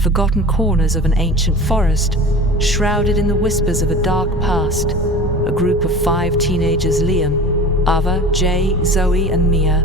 forgotten corners of an ancient forest, shrouded in the whispers of a dark past, a group of 5 teenagers, Liam, Ava, Jay, Zoe, and Mia,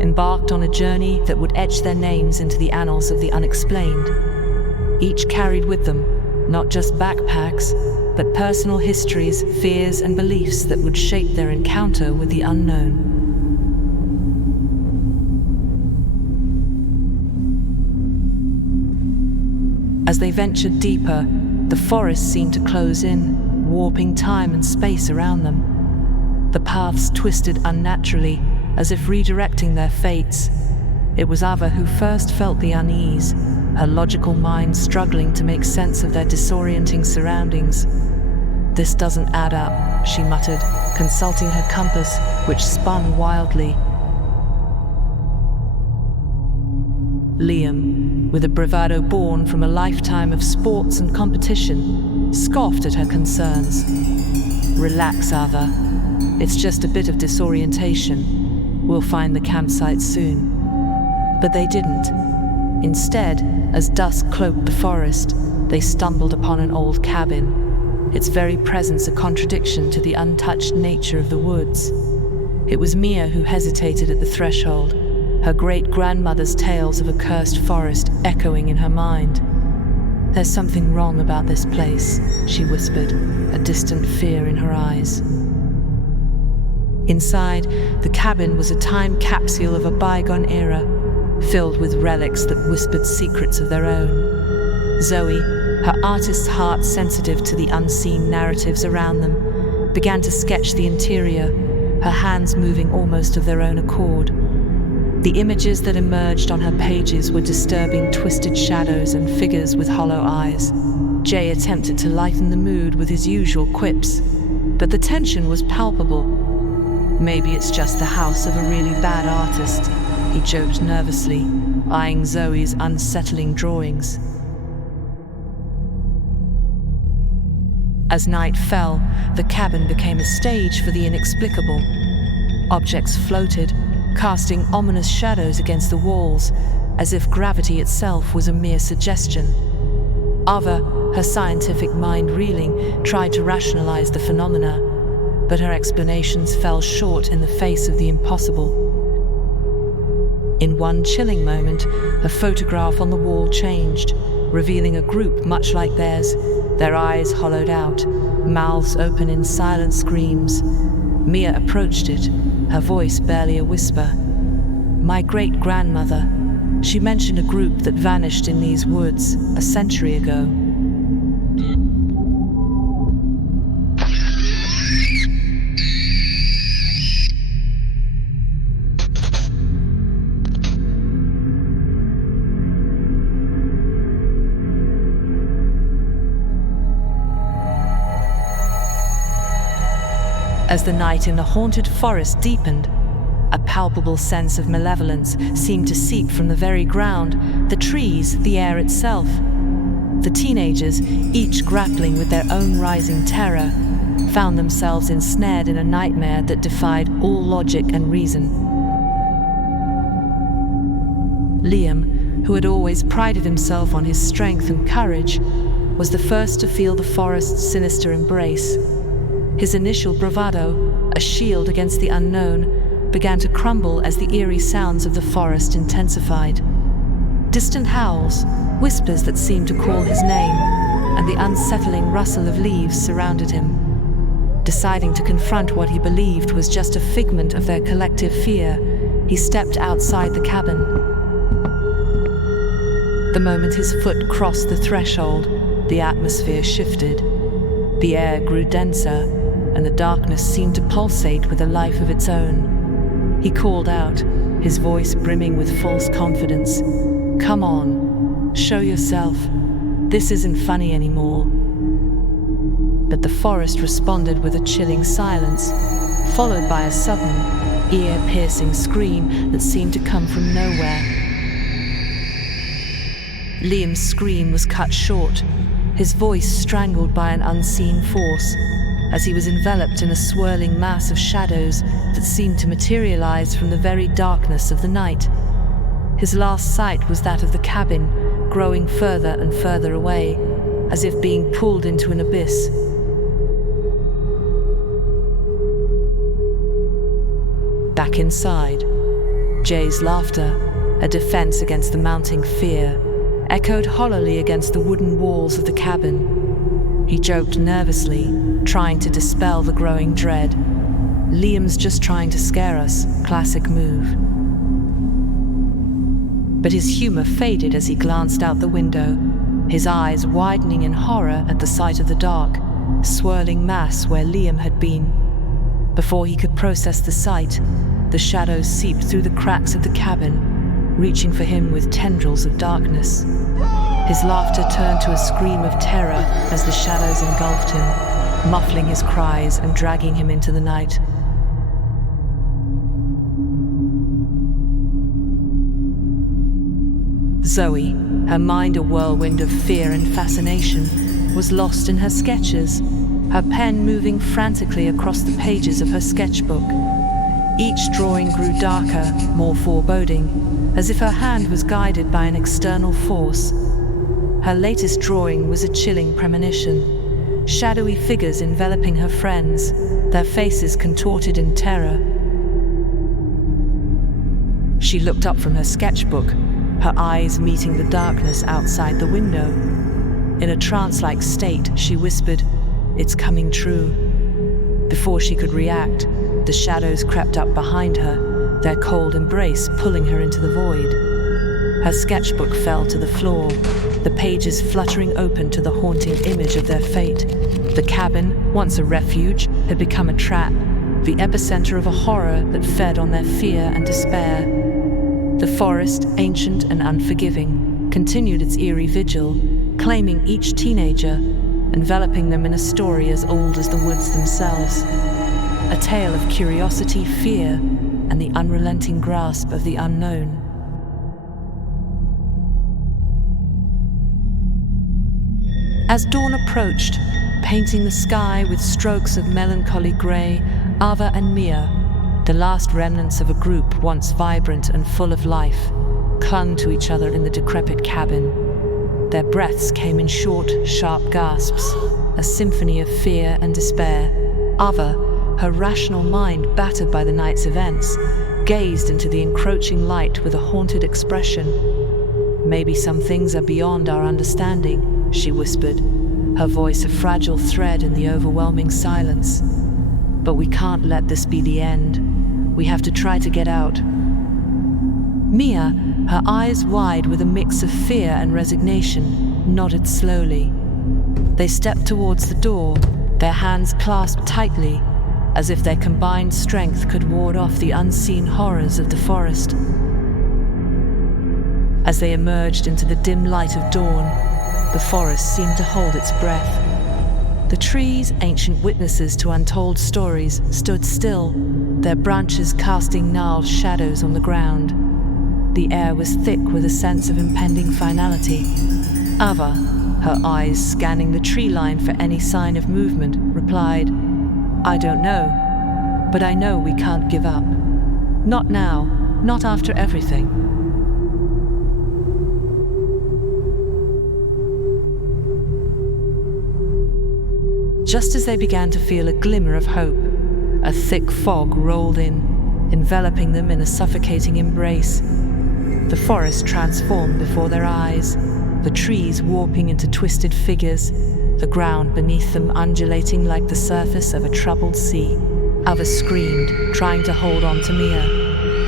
embarked on a journey that would etch their names into the annals of the unexplained. Each carried with them not just backpacks, but personal histories, fears, and beliefs that would shape their encounter with the unknown. As they ventured deeper, the forest seemed to close in, warping time and space around them. The paths twisted unnaturally, as if redirecting their fates. It was Ava who first felt the unease, her logical mind struggling to make sense of their disorienting surroundings. "This doesn't add up," she muttered, consulting her compass, which spun wildly. Liam, with a bravado born from a lifetime of sports and competition, scoffed at her concerns. "Relax, Ava. It's just a bit of disorientation. We'll find the campsite soon." But they didn't. Instead, as dusk cloaked the forest, they stumbled upon an old cabin, its very presence a contradiction to the untouched nature of the woods. It was Mia who hesitated at the threshold, her great-grandmother's tales of a cursed forest echoing in her mind. "There's something wrong about this place," she whispered, a distant fear in her eyes. Inside, the cabin was a time capsule of a bygone era, filled with relics that whispered secrets of their own. Zoe, her artist's heart sensitive to the unseen narratives around them, began to sketch the interior, her hands moving almost of their own accord. The images that emerged on her pages were disturbing twisted shadows and figures with hollow eyes. Jay attempted to lighten the mood with his usual quips, but the tension was palpable. "Maybe it's just the house of a really bad artist," he joked nervously, eyeing Zoe's unsettling drawings. As night fell, the cabin became a stage for the inexplicable. Objects floated, casting ominous shadows against the walls, as if gravity itself was a mere suggestion. Ava, her scientific mind reeling, tried to rationalize the phenomena, but her explanations fell short in the face of the impossible. In one chilling moment, a photograph on the wall changed, revealing a group much like theirs, their eyes hollowed out, mouths open in silent screams. Mia approached it, her voice barely a whisper. "My great-grandmother. She mentioned a group that vanished in these woods a century ago." As the night in the haunted forest deepened, a palpable sense of malevolence seemed to seep from the very ground, the trees, the air itself. The teenagers, each grappling with their own rising terror, found themselves ensnared in a nightmare that defied all logic and reason. Liam, who had always prided himself on his strength and courage, was the first to feel the forest's sinister embrace. His initial bravado, a shield against the unknown, began to crumble as the eerie sounds of the forest intensified. Distant howls, whispers that seemed to call his name, and the unsettling rustle of leaves surrounded him. Deciding to confront what he believed was just a figment of their collective fear, he stepped outside the cabin. The moment his foot crossed the threshold, the atmosphere shifted. The air grew denser, and the darkness seemed to pulsate with a life of its own. He called out, his voice brimming with false confidence. "Come on, show yourself. This isn't funny anymore." But the forest responded with a chilling silence, followed by a sudden, ear-piercing scream that seemed to come from nowhere. Liam's scream was cut short, his voice strangled by an unseen force, as he was enveloped in a swirling mass of shadows that seemed to materialize from the very darkness of the night. His last sight was that of the cabin, growing further and further away, as if being pulled into an abyss. Back inside, Jay's laughter, a defense against the mounting fear, echoed hollowly against the wooden walls of the cabin. He joked nervously, trying to dispel the growing dread. Liam's just trying to scare us, classic move. But his humor faded as he glanced out the window, his eyes widening in horror at the sight of the dark, swirling mass where Liam had been. Before he could process the sight, the shadows seeped through the cracks of the cabin, reaching for him with tendrils of darkness. His laughter turned to a scream of terror as the shadows engulfed him, muffling his cries and dragging him into the night. Zoe, her mind a whirlwind of fear and fascination, was lost in her sketches, her pen moving frantically across the pages of her sketchbook. Each drawing grew darker, more foreboding, as if her hand was guided by an external force. Her latest drawing was a chilling premonition. Shadowy figures enveloping her friends, their faces contorted in terror. She looked up from her sketchbook, her eyes meeting the darkness outside the window. In a trance-like state, she whispered, "It's coming true." Before she could react, the shadows crept up behind her, their cold embrace pulling her into the void. Her sketchbook fell to the floor, the pages fluttering open to the haunting image of their fate. The cabin, once a refuge, had become a trap, the epicenter of a horror that fed on their fear and despair. The forest, ancient and unforgiving, continued its eerie vigil, claiming each teenager, enveloping them in a story as old as the woods themselves. A tale of curiosity, fear, and the unrelenting grasp of the unknown. As dawn approached, painting the sky with strokes of melancholy grey, Ava and Mia, the last remnants of a group once vibrant and full of life, clung to each other in the decrepit cabin. Their breaths came in short, sharp gasps, a symphony of fear and despair. Ava, her rational mind battered by the night's events, gazed into the encroaching light with a haunted expression. "Maybe some things are beyond our understanding," she whispered, her voice a fragile thread in the overwhelming silence. "But we can't let this be the end. We have to try to get out." Mia, her eyes wide with a mix of fear and resignation, nodded slowly. They stepped towards the door, their hands clasped tightly, as if their combined strength could ward off the unseen horrors of the forest. As they emerged into the dim light of dawn, the forest seemed to hold its breath. The trees, ancient witnesses to untold stories, stood still, their branches casting gnarled shadows on the ground. The air was thick with a sense of impending finality. Ava, her eyes scanning the tree line for any sign of movement, replied, "I don't know, but I know we can't give up. Not now, not after everything." Just as they began to feel a glimmer of hope, a thick fog rolled in, enveloping them in a suffocating embrace. The forest transformed before their eyes, the trees warping into twisted figures, the ground beneath them undulating like the surface of a troubled sea. Ava screamed, trying to hold on to Mia,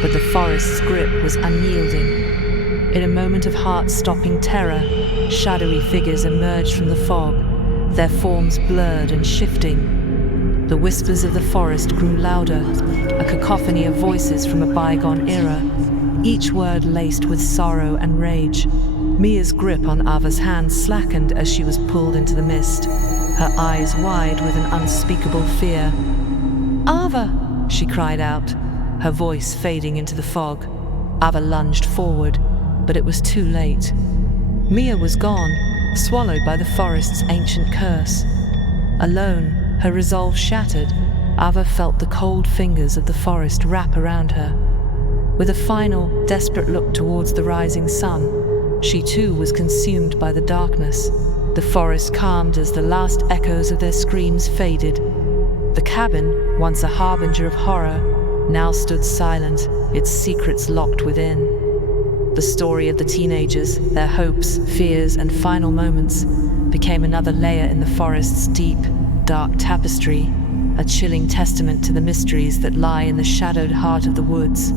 but the forest's grip was unyielding. In a moment of heart-stopping terror, shadowy figures emerged from the fog, their forms blurred and shifting. The whispers of the forest grew louder, a cacophony of voices from a bygone era, each word laced with sorrow and rage. Mia's grip on Ava's hand slackened as she was pulled into the mist, her eyes wide with an unspeakable fear. "Ava!" she cried out, her voice fading into the fog. Ava lunged forward, but it was too late. Mia was gone, swallowed by the forest's ancient curse. Alone, her resolve shattered, Ava felt the cold fingers of the forest wrap around her. With a final, desperate look towards the rising sun, She too was consumed by the darkness. The forest calmed as the last echoes of their screams faded. The cabin, once a harbinger of horror, now stood silent, its secrets locked within. The story of the teenagers, their hopes, fears, and final moments became another layer in the forest's deep, dark tapestry, a chilling testament to the mysteries that lie in the shadowed heart of the woods.